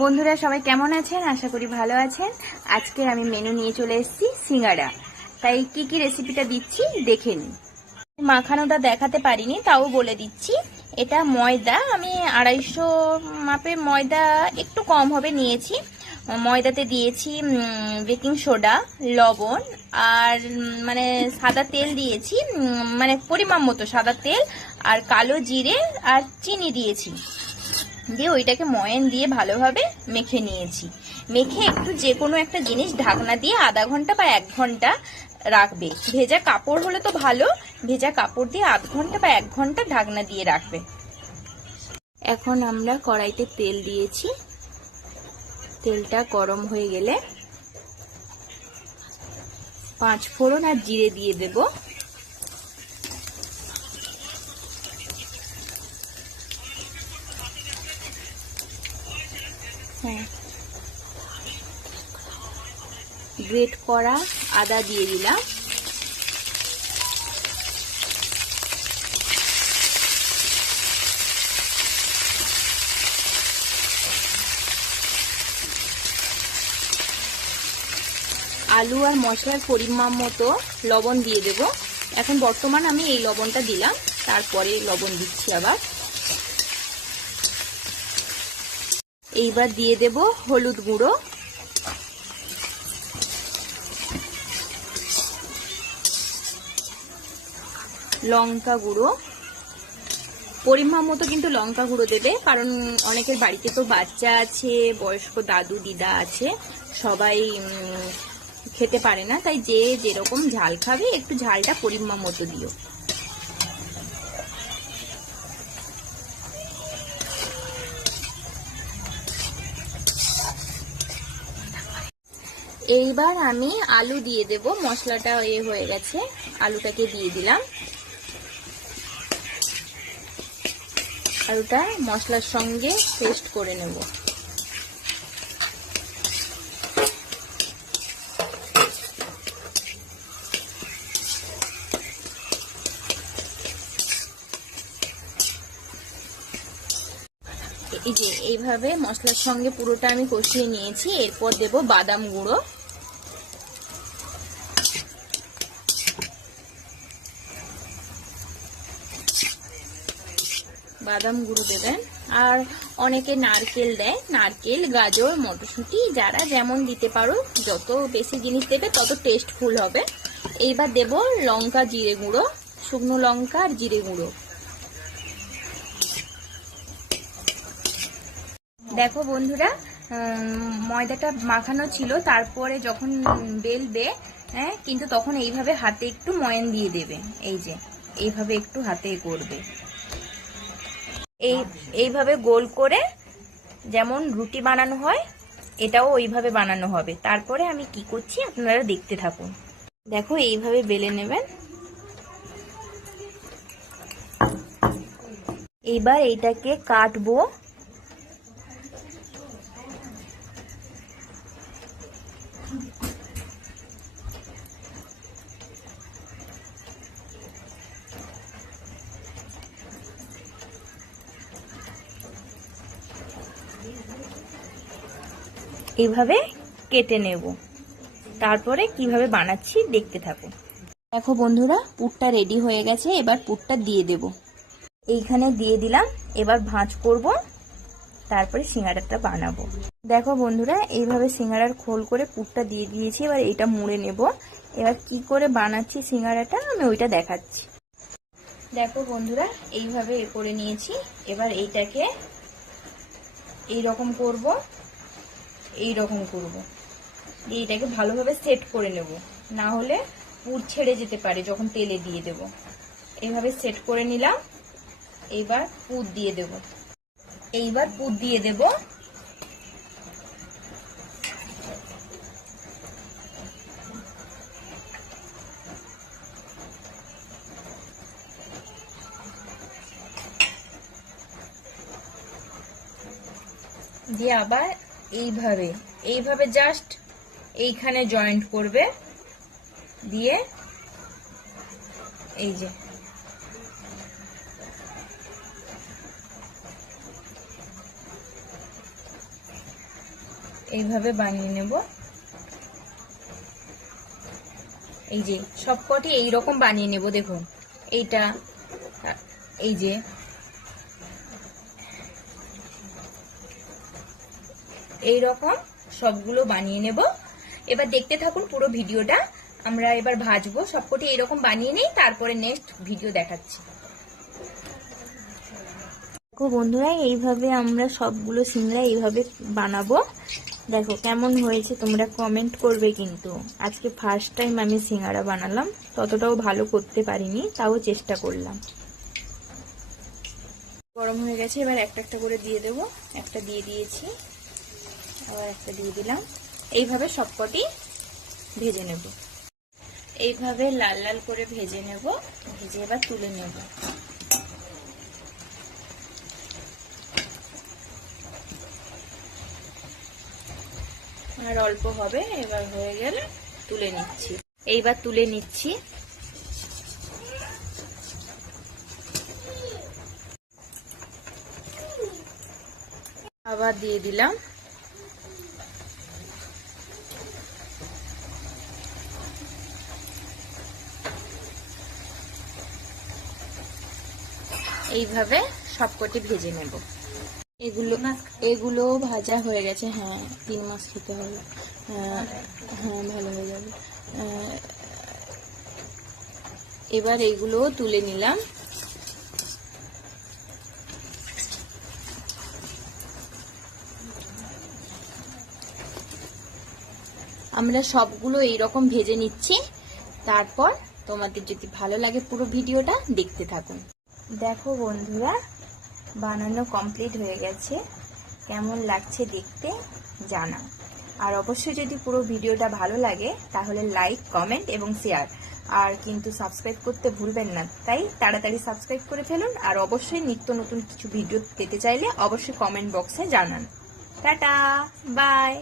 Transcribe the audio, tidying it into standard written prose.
বন্ধুরা সবাই কেমন আছেন? আশা করি ভালো আছেন। আজকের আমি মেনু নিয়ে চলে এসেছি সিঙ্গাড়া। তাই কি কি রেসিপিটা দিচ্ছি দেখে নিন। মাখানোটা দেখাতে পারিনি, তাও বলে দিচ্ছি। এটা ময়দা, আমি 250 মাপে ময়দা, একটু কম হবে নিয়েছি। ময়দাতে দিয়েছি বেকিং সোডা, লবণ আর মানে সাদা তেল দিয়েছি, মানে পরিমাণ মতো সাদা তেল আর কালো জিরে আর চিনি দিয়েছি। দিয়ে ওইটাকে ময়ান দিয়ে ভালোভাবে মেখে নিয়েছি। মেখে একটু যে কোনো একটা জিনিস ঢাকনা দিয়ে আধা ঘন্টা বা 1 ঘন্টা রাখবে। ভেজা কাপড় হলে তো ভালো, ভেজা কাপড় দিয়ে আধ ঘন্টা বা 1 ঘন্টা ঢাকনা দিয়ে রাখবে। এখন আমরা কড়াইতে তেল দিয়েছি। তেলটা গরম হয়ে গেলে 5 ফোড়ন আর জিরে দিয়ে দেব। গ্রেট করা আদা দিয়ে দিলাম। আলু আর মশলার পরিমাণ মতো লবণ দিয়ে দেব। এখন বর্তমান আমি এই লবণটা দিলাম, তারপরে লবণ দিচ্ছি আবার। এইবার দিয়ে দেব হলুদ গুঁড়ো, লঙ্কা গুঁড়ো পরিমাণ মতো, কিন্তু লঙ্কা গুঁড়ো দেবে, কারণ অনেকের বাড়িতে তো বাচ্চা আছে, বয়স্ক দাদু দিদা আছে, সবাই খেতে পারে না, তাই যে যেরকম ঝাল খাবে একটু ঝালটা পরিমাণ মতো দিও। এইবার আমি আলু দিয়ে দেব। মশলাটা হয়ে গেছে, আলুটাকে দিয়ে দিলাম। আলুটা মশলার সঙ্গে পেস্ট করে নেব। এই যে এইভাবে মশলার সঙ্গে পুরোটা আমি কষিয়ে নিয়েছি। এরপর দেব বাদাম গুঁড়ো, বাদাম গুঁড়ো দেবেন। আর অনেকে নারকেল দেয়, নারকেল, গাজর, মটরশুঁটি, যারা যেমন দিতে পারো, যত বেশি জিনিস দেবে তত টেস্টফুল হবে। এইবার দেব লঙ্কা জিরে গুঁড়ো, শুকনো লঙ্কা আর জিরে গুঁড়ো। দেখো বন্ধুরা, ময়দাটা মাখানো ছিল, তারপরে যখন বেলবে, হ্যাঁ, কিন্তু তখন এইভাবে হাতে একটু ময়ান দিয়ে দেবে। এই যে এইভাবে একটু হাতে করবে, এইভাবে গোল করে, যেমন রুটি বানানো হয় এটাও ওইভাবে বানানো হবে। তারপরে আমি কি করছি আপনারা দেখতে থাকুন। দেখো এইভাবে বেলে নেবেন। এইবার এইটাকে কাটবো। এইভাবে কেটে নেব, তারপরে কিভাবে বানাচ্ছি দেখতে থাকুন। দেখো বন্ধুরা, পুরটা রেডি হয়ে গেছে। এবার পুরটা দিয়ে দেব। এইখানে দিয়ে দিলাম। এবার ভাঁজ করব, তারপরে সিঙ্গাড়াটা বানাবো। দেখো বন্ধুরা, এইভাবে সিঙ্গাড়ার খোল করে পুরটা দিয়ে দিয়েছি। এবার এটা মুড়ে নেব। এবার কি করে বানাচ্ছি সিঙ্গাড়াটা আমি ওইটা দেখাচ্ছি। দেখো বন্ধুরা, এইভাবে করে নিয়েছি। এবার এইটাকে এইরকম করব, এইরকম করব, এইটাকে ভালোভাবে সেট করে নেব, না হলে পুর ছেড়ে যেতে পারে যখন তেলে দিয়ে দেব। এইভাবে সেট করে নিলাম। এইবার পুর দিয়ে দেব। এইবার পুর দিয়ে দেব। দিয়ে আবার এইভাবে এইভাবে জাস্ট এইখানে জয়েন্ট করবে, দিয়ে এই যে এইভাবে বানিয়ে নেব। এই যে সবকটি এইরকম বানিয়ে নেব। দেখুন এইটা, এই যে এইরকম সবগুলো বানিয়ে নেব। এবার দেখতে থাকুন পুরো ভিডিওটা। আমরা এবার ভাজবো, সবকটি এইরকম বানিয়ে নেই, তারপরে নেক্সট ভিডিও দেখাচ্ছি। দেখো বন্ধুরা, এইভাবে আমরা সবগুলো সিঙ্গারা এইভাবে বানাবো। দেখো কেমন হয়েছে তোমরা কমেন্ট করবে। কিন্তু আজকে ফার্স্ট টাইম আমি সিঙ্গারা বানালাম, ততটাও ভালো করতে পারিনি, তাও চেষ্টা করলাম। গরম হয়ে গেছে, এবার একটা একটা করে দিয়ে দেব। একটা দিয়ে দিয়েছি, আবার একটা দিয়ে দিলাম। এইভাবে সবকটি ভেজে নেব। এইভাবে লাল লাল করে ভেজে নেব। ভেজে এবার তুলে নেব। আর অল্প হবে, এবার হয়ে গেলে তুলে নিচ্ছি। এইবার তুলে নিচ্ছি। আবার দিয়ে দিলাম। এইভাবে সবকটি ভেজে নেব। এগুলো ভাজা হয়ে গেছে। হ্যাঁ 3 মাস খেতে হবে। হ্যাঁ ভালো হয়ে যাবে। এবার এগুলো তুলে নিলাম। আমরা সবগুলো এইরকম ভেজে নিচ্ছি। তারপর তোমাদের যদি ভালো লাগে পুরো ভিডিওটা দেখতে থাকুন। দেখো বন্ধুরা, বানানো কমপ্লিট হয়ে গেছে। কেমন লাগছে দেখতে জানাও। আর অবশ্যই যদি পুরো ভিডিওটা ভালো লাগে তাহলে লাইক, কমেন্ট এবং শেয়ার। আর কিন্তু সাবস্ক্রাইব করতে ভুলবেন না, তাই তাড়াতাড়ি সাবস্ক্রাইব করে ফেলুন। আর অবশ্যই নিত্য নতুন কিছু ভিডিও পেতে চাইলে অবশ্যই কমেন্ট বক্সে জানান। Tata, by.